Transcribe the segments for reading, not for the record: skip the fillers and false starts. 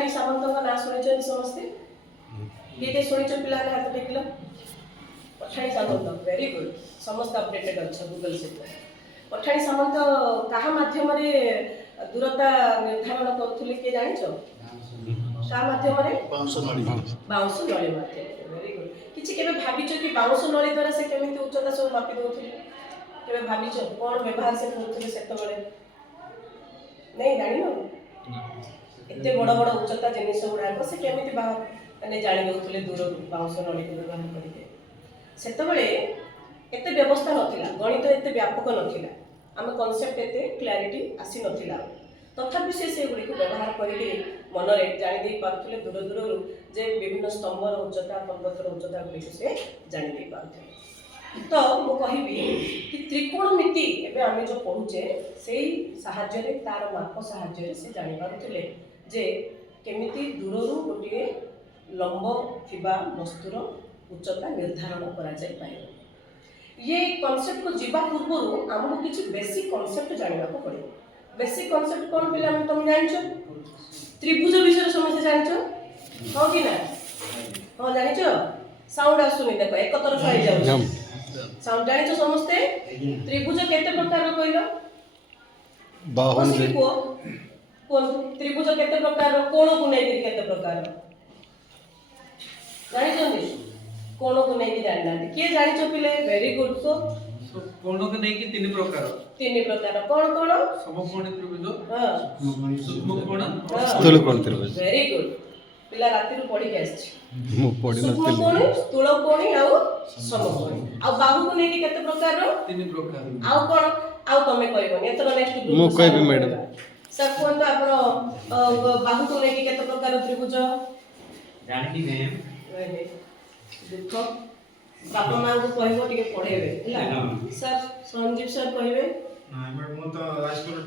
पठाणी सामंत ना शुणी समस्ते किए शुणी पिला हाथ टेकिल पठाणी सामंत वेरी गुड समस्त अपडेटेड अच्छा गूगल सहित पठाणी सामंत क्या मध्यम दूरता निर्धारण करुले किए जान क्या मध्यम बाउंस नली माध्यम वेरी गुड किसी के भाविच कि बाउंस नली द्वारा से केमी उच्चता सब मापी दौले के भाविच कौन व्यवहार से करुले से नहीं जान एत बड़ बड़ उच्चता जिनिस गुड़ाक से केमी मैंने जाणी दौले दूर बाउंस नली को व्यवहार करके सेतबेले एते व्यवस्था नथिला गणित एते व्यापक नथिला आम कॉन्सेप्ट एते क्लैरिटी आसी नथिला तथापि से गुड़ी को व्यवहार करके मनरे जानी दे पारुथिले दूर दूर जे विभिन्न स्तंभर उच्चता पर्वतर उच्चता गुड़ी को से जानी दे पारुथिले तो मु कहबी कि त्रिकोणमिति एबे आमे जो पढुचे सेही सहाय्य रे तार माप सहाय्य रे से जानि पारुथिले जे केमिति दूररु गोटिए लंब थिबा वस्तुर उच्चता निर्धारण करा जाय पाए ये कॉन्सेप्ट को जीवा पूर्व आमको किसी बेसिक कॉन्सेप्ट जानवा को पड़े बेसिक कॉन्सेप्ट कौन पिला तुम जानछो त्रिभुज विषय समस्या जानछो हो कि ना हो जानछो साउंड आसुनी देखो एक तरफ हो जाउ साउंड जानछो समस्ते त्रिभुज केते प्रकार रो कहलो बाहुन कोन त्रिभुज केते प्रकार रो कोण को नै केते प्रकार जानछो कोण को नहीं जानना किए जानिछो पिले वेरी गुड तो कोण को नहीं कि तीन प्रकार कौन कौन समकोणी त्रिभुज हां सूक्ष्म कोण स्थूल कोण त्रिभुज वेरी गुड पिला राती रो पढी के आछि मु पढी सूक्ष्म नथिली कोणी स्थूल कोणी आ समकोणी आ बाहु को नहीं केते प्रकार रो तीन प्रकार आ कोन आ तमे कहबनी एतर नेक्स्ट मु कहबी मैडम सर कोन तो आपण बाहु को नहीं केते प्रकार त्रिभुज जानि कि दुख बापा माँ को कहबो टिके पढेबे हैला सर संजीव सर कहबे ना मैं तो हाईस्कूल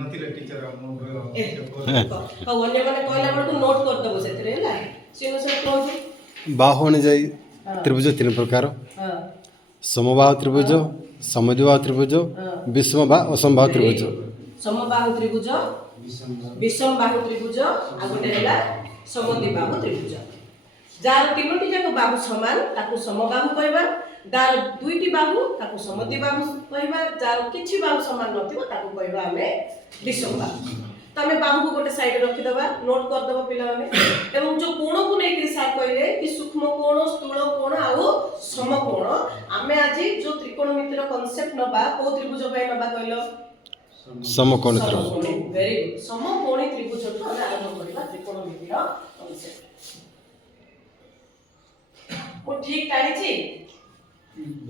नथिले टीचर मो तो वन्य माने कहला हमर को नोट कर दबो सेतरे हैला सिनो सर कहू बाहुन जाई त्रिभुज तीन प्रकार हां समबाहु त्रिभुज समद्विबाहु त्रिभुज विषम बा असमबाहु त्रिभुज समबाहु त्रिभुज विषम बाहु त्रिभुज आ गोटे हैला समद्विबाहु त्रिभुज जार तीनोटी जाक बाहु समान ताकू समबाहु कहबा जार दुईटी बाहु ताकू समद्विबाहु कहबा जार किछि बाहु समान नथिबो ताकू कहबा हमें विषम बाहु तो हमें बाहु को गोटे साइड रखि दबा नोट कर दबो पिला माने एवं जो कोण को नै कि सार कहले कि सूक्ष्म कोण स्थूल कोण आ समकोण हमें आज जो त्रिकोणमितिर कांसेप्ट नबा को त्रिभुज पय नबा कहलो समकोण त्रिभुज वेरी गुड समकोणी त्रिभुज तो हम आरंभ करबा त्रिकोणमितिर कांसेप्ट ओ ठीक टाणी छी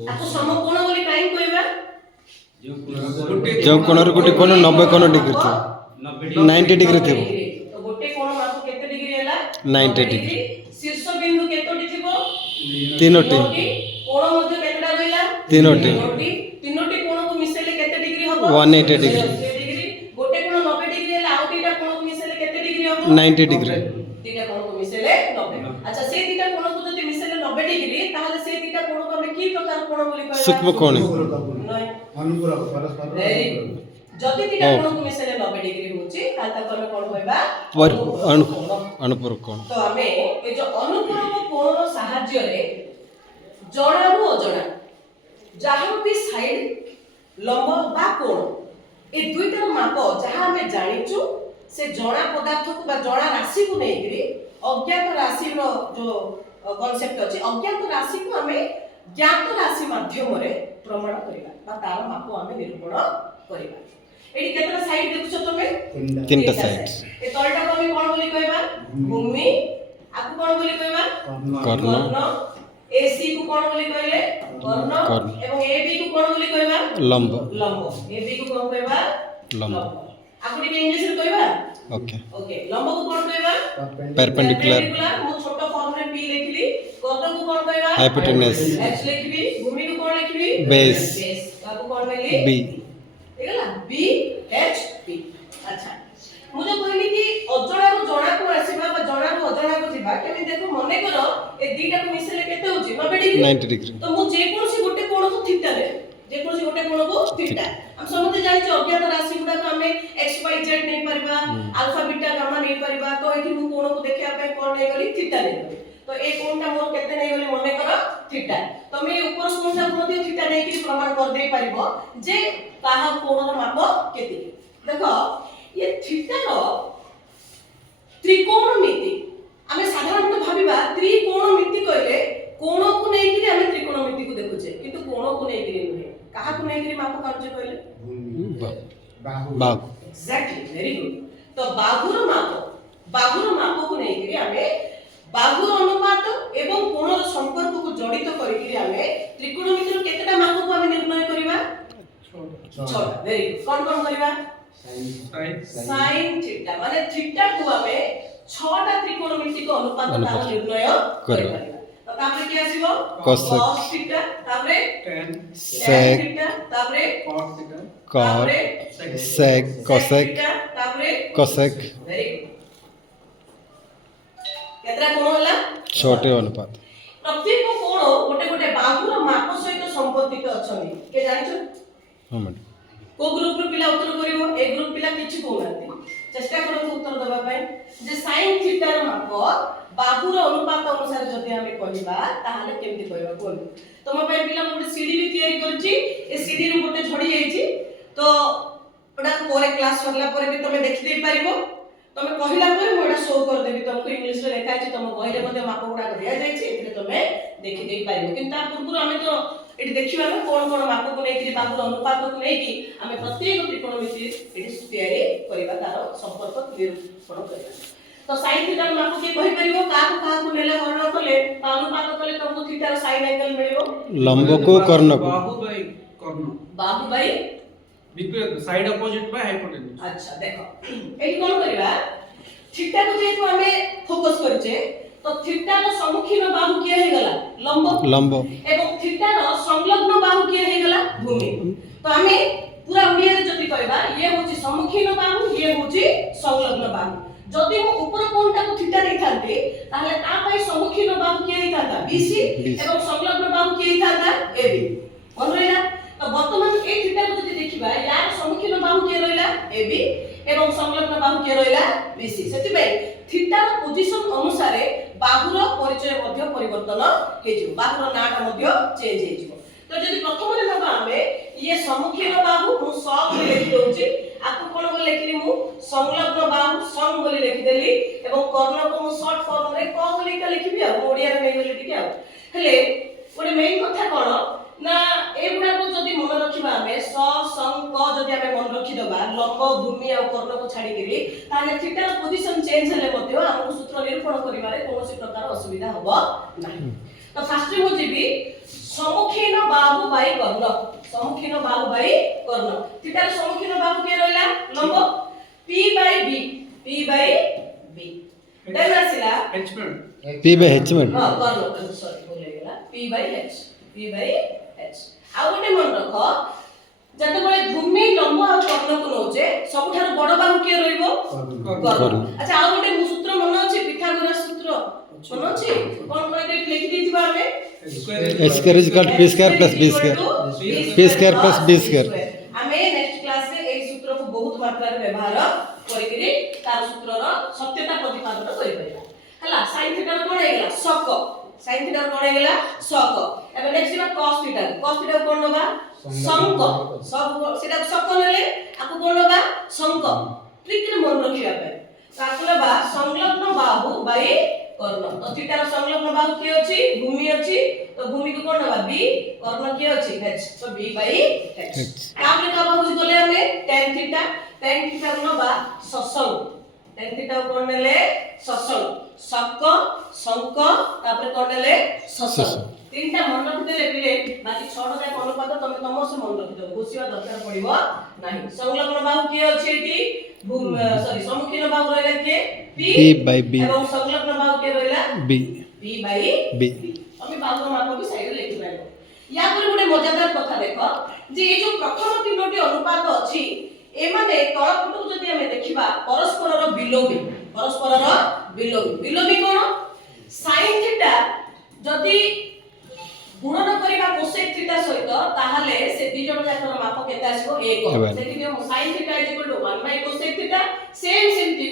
आपको समकोण बोली काई कहबा जो कोणर गुटी कोण 90 कोण डिग्री थी 90 डिग्री थी तो गोटे कोण मापो केते डिग्री हैला 90 डिग्री शीर्ष बिंदु केतोटी थिबो तीनोटी कोण मध्ये केतेटा रहला तीनोटी तीनोटी कोण को मिसेले केते डिग्री हबो 180 डिग्री डिग्री गोटे कोण 90 डिग्री हैला आ तीटा कोण को मिसेले केते डिग्री हबो 90 डिग्री तीटा कोण को मिसेले 90 अच्छा से तीटा कोण को जति मिसेले 90 डिग्री ताहले से तीटा कोण को हम की प्रकार कोण बोली कहबा सूक्ष्म कोण नहीं अनुपूरक परस्पर वेरी गुड जति तीटा कोण को मिसेले 90 डिग्री होची ताल तक हम कोण कहबा अनुपूरक कोण तो हमें ए जो अनुपूरक कोण रो सहाय्य रे जणा रु अजणा जहां भी साइड लंब बा कोण ए दुईटा माप जहां हमें जानिचु से जणा पदार्थ को बा जणा राशि को नेगिरी अज्ञात राशि रो जो कांसेप्ट अछि अज्ञात राशि को हमें ज्ञात राशि माध्यम रे प्रमाण करिबा बा तार माप हमें निरूपण करिबा एडी केतरा साइड देखुछ तमे तीनटा साइड ए तळटा को हमें कोन बोली कहबा भूमि आकु कोन बोली कहबा कर्ण एसी को कोन बोली कहले कर्ण एवं एबी को कोन बोली कहबा लंब एबी को कोन कहबा लंब आकु टिके इंग्लिश रे कहबा ओके ओके लंब को कोन कहबा परपेंडिकुलर मु छोटो फॉर्म रे पी लिखली कर्ण को कोन कहबा हाइपोटेनस एच लिखबी भूमि को कोन लिखबी बेस आकु कोन लिखली बी देखला बी एच पी अच्छा मु जो कहली कि अजणा रो जणा को आसीबा बा जणा रो अजणा को थिबा केमि देखो मने करो ए दीटा को मिसेले केते होची 90 डिग्री 90 डिग्री तो मु जे कोनसी गोटे कोण को थीटा ले जे कोनसी गोटे कोण को थीटा हम समझते जानि छ अज्ञात राशि गुडा को हमें x y z नै परबा अल्फा बीटा गामा नै परबा तो कि मु कोण को देखिया पे कोण नै गली थीटा नै गली तो ए कोणटा मोर केते नै गली मने कर थीटा तमे ऊपर कोणटा मध्ये थीटा नै कि प्रमाण कर दे परिबो जे ताहा कोणर माप केते देखो ये थीटा रो त्रिकोणमिति आमे साधारणतः भाबिबा त्रिकोणमिति कहले कोण को नै कि आमे त्रिकोणमिति को देखुछे किंतु कोण को नै कि नहे काहा को नै कि माप करजे कहले बाहु एग्जैक्टली वेरी गुड तो बाहुर माप को नै कि आमे बाहुर अनुपात एवं कोणर संपर्क को जड़ित करिकि आमे त्रिकोणमितिर केतेटा माप को आमे निर्णय करिबा 6 वेरी गुड कौन करिबा sin थीटा माने थीटा को आमे 6टा त्रिकोणमिति को अनुपात तार निर्णय करिबा तो तापरे के आसीबो cos थीटा तापरे tan sec थीटा तापरे cot theta cot sec cosec theta तापरे cosec वेरी गुड केतरा कोण होला छोटे अनुपात प्रत्येक कोण गोटे गोटे बाहुर माप सहित संबंधित अछनी के जानिछ हां मैडम को ग्रुप रो पिला उत्तर करिवो ए ग्रुप पिला किछि कहउनांती चेष्टा करू उत्तर दबा पय जे sin थीटा रो माप बाहुर अनुपात अनुसार जदि हमें कहिबा ताहाले केमति कहबा कोन तम पय पिला मोटे सीडी भी तयारी करछि ए सीडी रो गोटे झड़ी जाईछि तो ओडा कोरे क्लास सरला परे भी तमे देखि देई परिबो तमे कहिला परे मोडा शो कर देबी तुमको इंग्लिश रे लिखा अछि तम बहिले मध्ये माप गुडा दिया जाईछि एथिरे तमे देखि देई परिबो किंतु ता पूर्व हमें तो एटी देखिबा ना कोन कोन माप को नै कि बाहुर अनुपात को नै कि हमें प्रत्येक त्रिकोणमिति एटी तयारी करिबा तार संपर्क निरूपण करिबा तो sin थीटा रो माप के कहि परिबो का को नेले हरण कले अनुपात कले तुमको थीटा रो sin एंगल मिलिबो लंब को कर्ण को बाहु बाई विपरीत साइड अपोजिट बाय हाइपोटेन्यूज अच्छा देखो एटी कोन करिबा थीटा को जेतु हमें फोकस करछे तो थीटा रो सम्मुखीन बाहु किया हे गला लंब एवं थीटा रो संलग्न बाहु किया हे गला भूमि तो हमें पूरा ओडिया रे जति कहबा ये होची सम्मुखीन बाहु ये होची संलग्न बाहु जदि मो ऊपर कोणटा को थीटा नै थांते ताहले ता पई सम्मुखीन बाहु किया हे थांता बीसी एवं संलग्न बाहु किया हे थांता एबी मन रहिला तो वर्तमान ए थीटा को जति देखिबा यार सम्मुखीन बाहु किया रहिला एबी एवं संलग्न बाहु किया रहिला बीसी सेति बे थीटा रो पोजीशन अनुसार बाहुर परिचय मध्ये परिवर्तन हेजिबो बाहुर नाटा मध्ये चेंज हेजिबो तो जदि प्रथम रे नबा हमें ये सम्मुखीन बाहु मु सब लिखि दोछि आपको कोन को लिखली मु संलग्न बाहु सम बोली लिखि देली एवं कर्ण को मु शॉर्ट फॉर्म रे क बोली का लिखिबी आ ओडिया रे नै बोली टिके आ हेले ओडे मेन कथा कोन ना एगुडा को जदि मन रखिबा हमें स सं क जदि हमें मन रखि दबा लंब भूमि आ कर्ण को छाडी केली ताने थीटा पोजीशन चेंज हेले मध्ये हमहु सूत्र निरूपण करिबारे कोनोसी प्रकार असुविधा होबो नाही तो फर्स्ट मु GB सम्मुखीन Bahu by Karna theta सम्मुखीन बाहु के रहला लंब p by b देन आसिला p by h में हां कर्ण सॉरी बोले गेला p by h आ गोटे मन रखो जते बळे भूमि लंब आ कर्ण को नोचे सबठार बड़ बाहु के रहइबो कर्ण अच्छा आ गोटे सूत्र मन अछि पिथागोरस सूत्र मन अछि कोन कोन दे लिखि दिथिबा हमें a square is equal to p square plus b square p square plus b square हमें नेक्स्ट क्लास रे एई सूत्र को बहुत मात्रा रे व्यवहार करिकरी तार सूत्र रो सत्यता प्रतिपादन करि परिबा हला sin थीटा कोन हेगला सक sin थीटा कोन हेगला सक एबे नेक्स्ट बा cos थीटा कोन नबा संक सब सेटा सक नले आपको कोन नबा संक ट्रिक रे मन रखिया पे ताकले बा संलग्न बाहु बाई कर्ण तो थीटा रो संलग्न बाहु के अछि भूमि अछि तो भूमि को कोन नबा b कर्ण के अछि h तो b बाई h काम लिखा बाहु गले हमें tan थीटा नबा ससंग tan थीटा कोन नेले ससंग सक संक तापर कोन नेले ससंग तीनटा मन रखि देले पिले बाकी 6टा जाय अनुपात तमे तम से मन रखि दो घोषिवा दरकार पड़िबो नाही संलग्न बाहु के अछि एटी सॉरी सम्मुखीन बाहु रहला के p by b एवं संलग्न बाहु के रहला b p by b আমি বাহুর মাপ भी সাইড রে লিখি পাইবো या पर गोटे मजेदार कथा देखो जे ए जो प्रथम तीनोटी अनुपात अछि ए माने तळ पटु जदि हमें देखिबा परस्पर रो बिलोबी कोन sin थीटा जदि गुणन करिबा cosec थीटा सहित ताहाले से दी जण जाकर माप केते आसीबो 1 सेति जे sin theta = 1 cosec theta same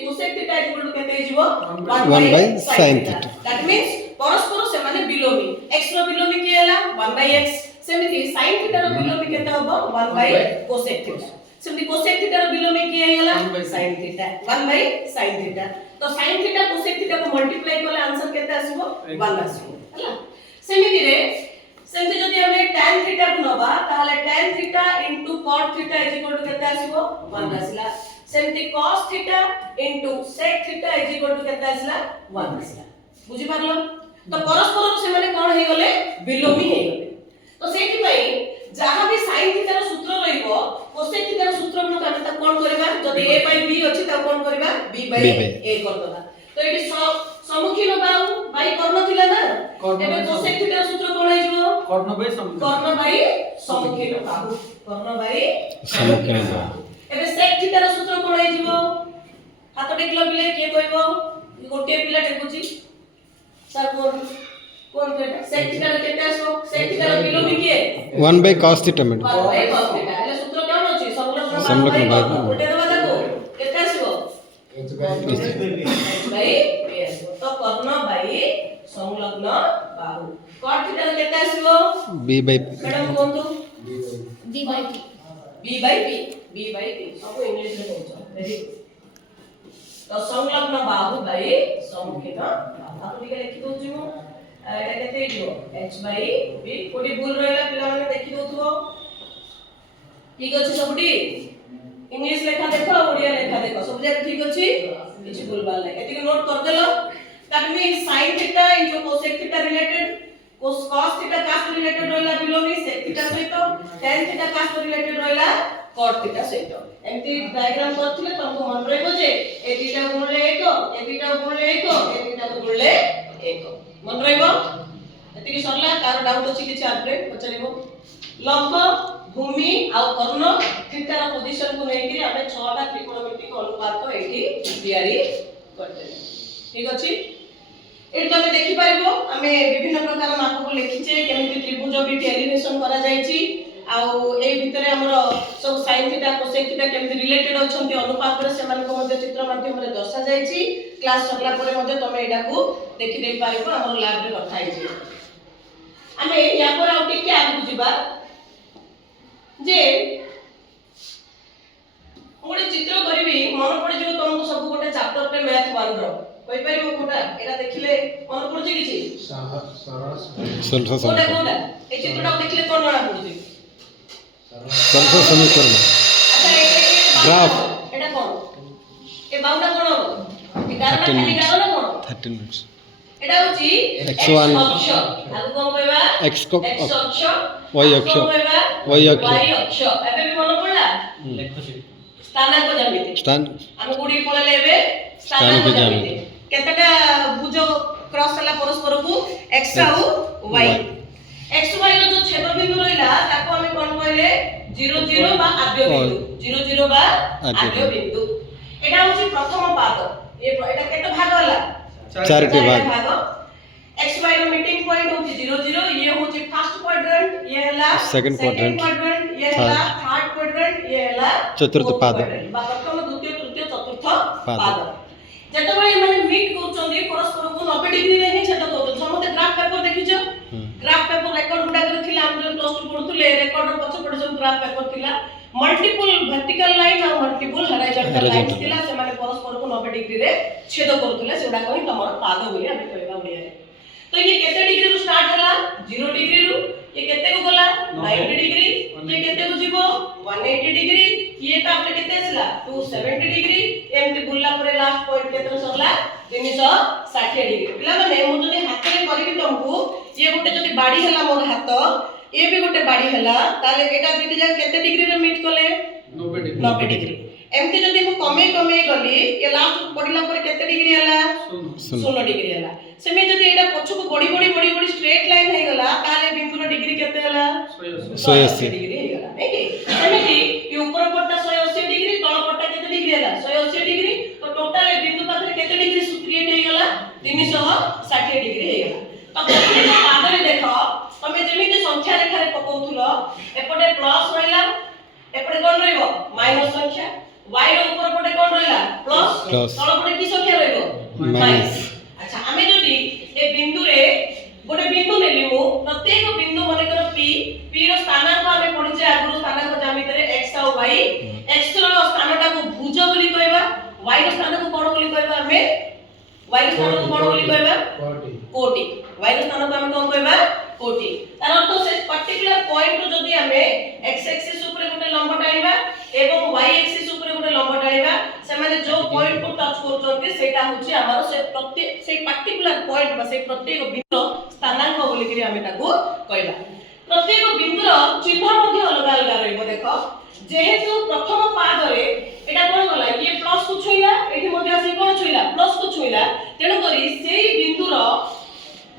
cosec theta = केते जीवो 1 1 by by sin sin theta theta. That means परस्पर से माने बिलोमी x रो बिलोमी के हला 1 by x सेमिति sin थीटा रो बिलोमी केते हबो 1 by cosec थीटा सेमिति cosec थीटा रो बिलोमी के हला 1 by sin theta 1 by sin theta तो sin थीटा cosec थीटा को मल्टीप्लाई करले आंसर केते आसीबो 1 आसीबो हला सेमिति रे सेमिति जदि हमें tan थीटा को नबा ताले tan theta into cot theta is equal to केते आसीबो 1 आसीला सेमिति cos theta into sec theta is equal to केते आसीला 1 आसीला बुझी पारलो तो परस्पर से माने कोन हे गले बिलोमी हे गले तो सेठी पई जहां भी sin थीटा रो सूत्र रहइबो cosec थीटा रो सूत्र हम काने त कोन करबा जदि a by b अछि त कोन करबा b by a कर दबा तो एटी सम्मुखीन बाई कर्ण थिला ना एबे cosec थीटा रो सूत्र कोन हे जिवो कर्ण bye सम्मुखीन Karna by सम्मुखीन Bahu Karna by सम्मुखीन बाहु एबे sec थीटा रो सूत्र कोन हे जिवो हाथ टेकलो बिले के कहबो गोटे पिला टेकुची सर कोन कहबो sec थीटा रो केते आसो sec थीटा रो बिलोमी के 1 by cos theta madam 1 by cos theta एले सूत्र कोन अछि संलग्न संलग्न बाहु गोटे दबा दाको केते आसीबो h by a आसीबो तो कर्ण बाई संलग्न बाहु cot थीटा रो केते आसीबो b by मैडम कोनतो b by p b by p सब इंग्लिश रे कहछो वेरी तो संलग्न बाहु बाई सम्मुखीन बाहु आप लिखे लिखि दउछु मु एटा केते हिजो h by b कोडी भूल रहला पिला माने देखि दउथुबो ठीक अछि सबडी इंग्लिश लेखा देखो ओडिया लेखा देखो सब जगह ठीक अछि किछि भूलबाल नै एति नोट कर देलो that means sin theta * cosec theta related cos theta caste related रहला बिलोमी sec थीटा सहित tan थीटा कास्ट रिलेटेड रहला cot थीटा सहित एमती डायग्राम करथिले तुमको मन रहइबो जे ए थीटा गुणले 1 ए थीटा गुणले 1 ए थीटा गुणले 1 मन रहइबो एति सरला कार डाउट अछि किछि आप्रे पचरिबो लंब भूमि आ कर्ण थीटा रा पोजीशन को नै कि हमें 6 टा त्रिकोणमितिक अनुपात एठी तयारी करते ठीक अछि एठी तमे देखि पारिबो हमें विभिन्न प्रकार माप को लिखिचे केमिति त्रिभुज भी एलिवेशन करा जायछि आउ ए भितरे हमर सब sin थीटा cosec थीटा केमिति रिलेटेड अछंती अनुपात रे सेमान को मध्ये चित्र माध्यम रे दर्शा जायछि क्लास सरला परे मध्ये तमे एटा को देखि दे पारिबो हमर लैब रे रखा आइछि हमें या पर आउ टिके आगु जिबा जे गोटे चित्र करबी मन पड़ जिवो तुमको सब गोटे चैप्टर पे मैथ 1 रो कहि परिबो कोटा एटा देखिले मन पड़ जे किछि सल्फा कोटा समीकरण कोटा ए चित्रटा देखिले कोन जଣା पड़ुछि सल्फा समीकरण अच्छा ग्राफ एटा कोन ए बाउटा कोन हो ए गारना खाली गारो ना कोन 13 मिनिट्स एटा होछि x1 अक्ष आगु कोन कहबा x को x अक्ष y अक्ष y अक्ष y अक्ष एबे भी मन पड़ला लेखछि स्थानांक ज्यामिति स्थान हम गुडी पळले एबे स्थानांक ज्यामिति केतटा भुज क्रॉस हला परस्पर को x आउ y x y रो जो छेद बिंदु रहला ताको हम कोन कहले 0 0 बा आद्य बिंदु 0 0 बा आद्य बिंदु एटा होची प्रथम पाद एटा केते भाग हला 4 के भाग x y रो मीटिंग पॉइंट होची 0 0 ये होची फर्स्ट क्वाड्रेंट ये हला सेकंड क्वाड्रेंट ये हला थर्ड क्वाड्रेंट ये हला चतुर्थ पाद बा प्रथम द्वितीय तृतीय चतुर्थ पाद जेतबे माने मीट करचोंदी परस्पर को 90 डिग्री रे ही छेद करतो समते ग्राफ पेपर देखिजो ग्राफ पेपर रेकॉर्ड गुडा कर थिला हम जो प्लस 2 पढुतले रेकॉर्ड रो पछ पढ सब ग्राफ पेपर थिला मल्टीपल वर्टिकल लाइन और मल्टीपल हॉरिजॉन्टल लाइन थिला से माने परस्पर को 90 डिग्री रे छेद करथुले सेडा कहि तमर पाद बोली हम कहबा ओडिया रे तो ये केते डिग्री रु स्टार्ट हला 0 डिग्री रु ये केते को गला 90 डिग्री ये केते को जीवो 180 डिग्री ये तो आपने केते असला 270 डिग्री एमती बुल्ला परे लास्ट पॉइंट केते सरला 360 डिग्री पिला माने मु जदी हाथ रे करबी तुमको ये गोटे जदी बाडी हला मोर हाथ ये भी गोटे बाडी हला ताले एटा दिटी जा केते डिग्री रे मीट कले 90 डिग्री एमती जदी मु कमे गली ये लास्ट पडिला परे केते डिग्री हला 0 डिग्री हला सेमे जदी एटा पछको बड़ी स्ट्रेट लाइन हे गला ताले बिंदु डिग्री केते हला 180 डिग्री हे गला नै कि सेमेती ये ऊपर पट्टा 180 डिग्री तळ पट्टा केते डिग्री हला 180 डिग्री तो टोटल ए बिंदु पाखरे केते डिग्री क्रिएट हे गला 360 डिग्री हे गला तो प्रत्येक पादरे देखो तमे जेमिति संख्या रेखा रे पकोथुलो एपटे प्लस रहला एपटे कोन रहइबो माइनस संख्या y रो ऊपर पटे कोन रहला प्लस तळ पटे की संख्या रहइबो माइनस अच्छा आमे जदी ए बिंदु रे गोटे बिंदु नेली मु प्रत्येक बिंदु माने कर p रो स्थानांक आमे पढिचे आगुरु स्थानांक ज्यामिति रे x और y x रो स्थानटा को भुज बोली कहबा y रो स्थान को कोण बोली कहबा आमे y रो स्थान को कोण बोली कहबा कोटि y रो स्थान को आमे कोन कहबा कोटि तार अर्थ से पर्टिकुलर पॉइंट रो जदी आमे x एक्सिस ऊपर गोटे लंब टाइबा एवं y एक्सिस ऊपर गोटे लंब टाइबा से माने जो पॉइंट को टच करछन्ती सेटा होची हमर से प्रत्येक से पर्टिकुलर पॉइंट बा से प्रत्येक बिंदु स्थानांक बोली करी आमे ताको कहबा प्रत्येक बिंदुर चिन्ह मध्ये अलग अलग रहइबो देखो जेहेतु प्रथम पाद रे एटा कोन गला ये प्लस को छुइला एठी मध्ये आसी कोन छुइला प्लस को छुइला तेनु करी सेही बिंदुर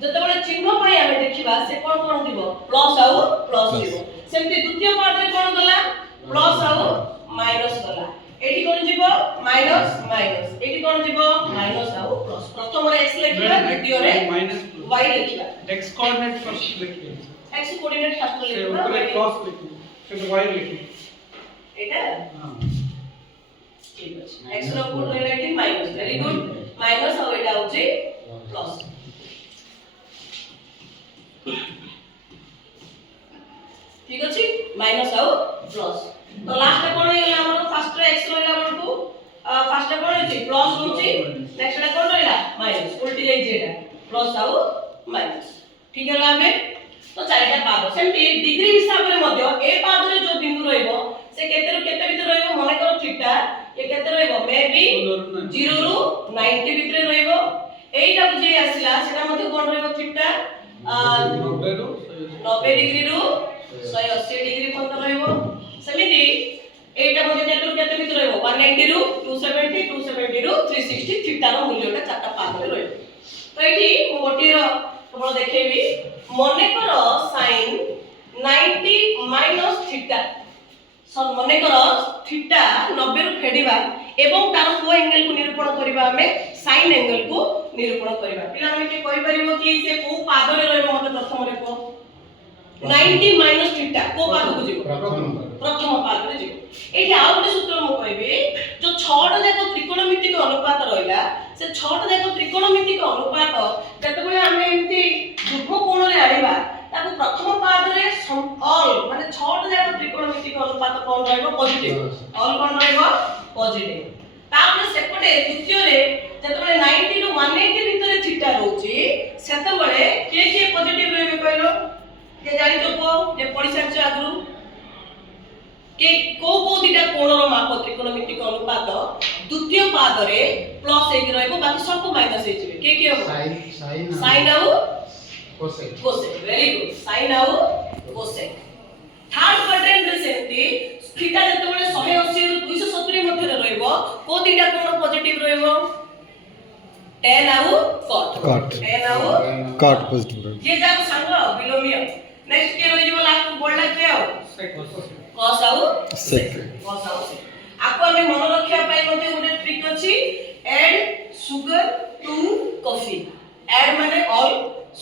जतबेले चिन्ह पई आमे देखिबा से कोन दिबो प्लस आउ प्लस दिबो सेमते द्वितीय पाद रे कोन गला प्लस आउ माइनस गला एठी कोन जिवो माइनस माइनस एठी कोन जिवो माइनस आउ प्लस प्रथम रे x लेखिबा द्वितीय रे minus y लेखिबा x coordinate first लिखिए x कोऑर्डिनेट फर्स्ट से लेखिबा ऊपर प्लस लिखिए फिर y लिखिए एटा हां ठीक अछि x रो कोड रहला एठी माइनस वेरी गुड माइनस और एटा होची प्लस ठीक अछि माइनस और प्लस तो लास्ट कोन हेला हमर फर्स्ट रे x रहला बरकू फर्स्ट कोन होची प्लस होची नेक्स्ट रे कोन रहला माइनस उल्टी जाई जेटा प्लस और माइनस ठीक है लाबे तो चारिटा पाद सेमती डिग्री हिसाब रे मध्य ए पाद रे जो बिंदु रहइबो से केते रु केते भीतर रहइबो मने करो थीटा ये केते रहइबो मे बी 0 रु 90 भीतर रहइबो एइटा को जे आसिला सेटा मध्य कोन रहइबो थीटा 90 रु 90 डिग्री रु 180 डिग्री पर्यंत रहइबो सेमिति एइटा मध्य केते रु केते भीतर रहइबो 190 रु 270 270 रु 360 थीटा रो मूल्यटा चारटा पाद रे रहइबो तो एठी मो गोटी रो केवल देखेबी मने करो sin 90 माइनस थीटा सब मने करो थीटा 90 रु फेडिबा एवं तार को एंगल को निरूपण करबा हमें sin एंगल को निरूपण करबा पिला माने के कहि परिबो कि से को पाद रे रहबो मते प्रथम रे को 90 माइनस थीटा को पाद को जीवो प्रथम पाद रे जीवो एठी आ गोटे सूत्र मो कहबी जो 6टा जाक त्रिकोणमितिक अनुपात रहइला से 6टा जाक त्रिकोणमितिक अनुपात जतबेले हमें एम्ति युग्म कोण रे आनिबा ताको प्रथम पाद रे ऑल माने 6टा जाक त्रिकोणमितिक अनुपात कोन रहइबो पॉजिटिव ऑल कोन रहइबो पॉजिटिव तापर सेपटे द्वितीय रे जतबेले 90 रु 180 भीतर थीटा रहउची सेतबेले के पॉजिटिव रहबे कहलो के जानि तो को जे पढि सारछ आगु के को दिटा कोणर माप त्रिकोणमितिक अनुपात द्वितीय पाद रे प्लस एक रहइबो बाकी सब माइनस हे जिवे के हो sin आउ कोसेक वेरी गुड sin आउ कोसेक थर्ड क्वाड्रेंट रे सेंती थीटा जतबेले 180 रु 270 मध्ये रहइबो को दिटा कोण पॉजिटिव रहइबो tan आउ cot tan आउ कट पॉजिटिव ये जाको संग बिलोमिय नेक्स्ट के रहि जिवो लास्ट बोल्डा के आओ cos आउ sec cos आउ sec आपको हमें मन रखिया पाई मध्ये गोटे ट्रिक अछि add sugar to coffee add माने ऑल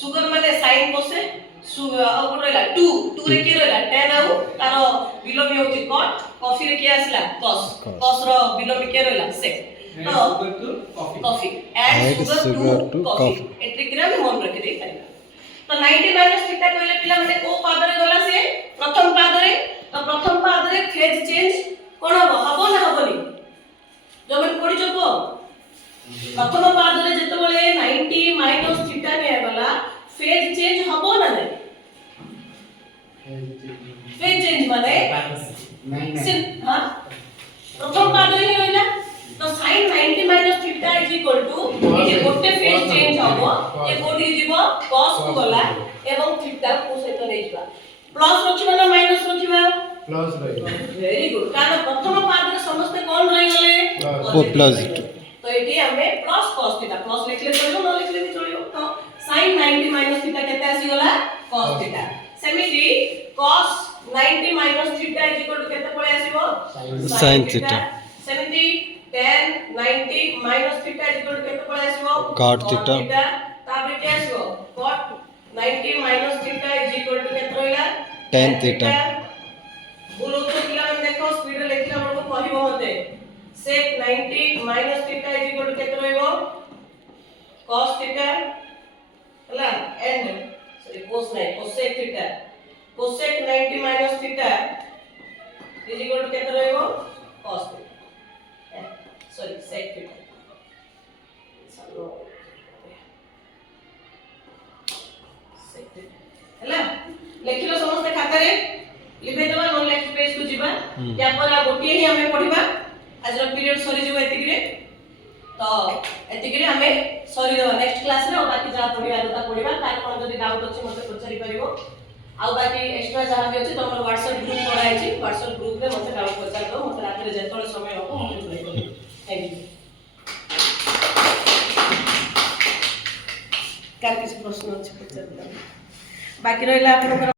सुगर माने sin कोसे सुगर और रहला 2 रे के रहला tan आउ तारो बिलोमी होची cot कॉफी रे के आसला cos रो बिलोमी के रहला sec तो coffee add sugar to coffee ए ट्रिक रे हम मन रखि दे पाइबा तो 90 माइनस थीटा कहले पिला माने को पाद रे गला से प्रथम पाद रे तो प्रथम पाद रे फेज चेंज कोन हबो ना हबोनी जो मन पढि जको प्रथम पाद रे जतबेले 90 माइनस थीटा ने गला फेज चेंज हबो ना नै फेज चेंज माने सिर्फ हां प्रथम पाद रे होइला तो sin 90 minus theta is equal to ये गोटे फेज चेंज हबो ये कोठी जीवो cos को गला एवं थीटा को सहित नै जिवा प्लस रखिबा ना माइनस रखिबा प्लस रही वेरी गुड कारण प्रथम पाद रे समस्त कोन रहि गले ओ प्लस तो एटी हमें प्लस cos थीटा प्लस लिखले चलियो न लिखले भी चलियो तो sin 90 माइनस थीटा केते आसी गला cos थीटा सेमिति cos 90 minus theta is equal to केते पळे आसीबो sin थीटा सेमिति tan 90 minus theta is equal to केते पळे आसीबो cot थीटा ताबे के आसीबो cot 90 minus theta is equal to केते रहला tan थीटा बोलो तो पिला हम देखो स्पीड लिखला बडको कहिबो मते sec 90 minus theta is equal to केते रहइबो cos theta ହେଲା and sorry cos नहीं cosec theta cosec 90 minus theta is equal to केते रहइबो cos theta sorry sec theta सरो sec theta ହେଲା लेखिलो समस्त खातारे लिखै देबा नॉन नेक्स्ट पेज को जीवा या पर आ गोटिए ही हमें पढिबा आज रो पीरियड सरी जीव एतिक रे तो एतिक रे हमें सरी देबा नेक्स्ट क्लास रे और बाकी जा पढिबा ता पढिबा तार कोन जदी डाउट अछि मते पचारि परिबो आ बाकी एक्स्ट्रा जहां भी अछि तमर WhatsApp ग्रुप पढाई छी WhatsApp ग्रुप रे मते डाउट पचार दो मते रात रे जेतोले समय हो मते रिप्लाई करियो थैंक यू कार किछ प्रश्न अछि पचार बाकी रहला आपन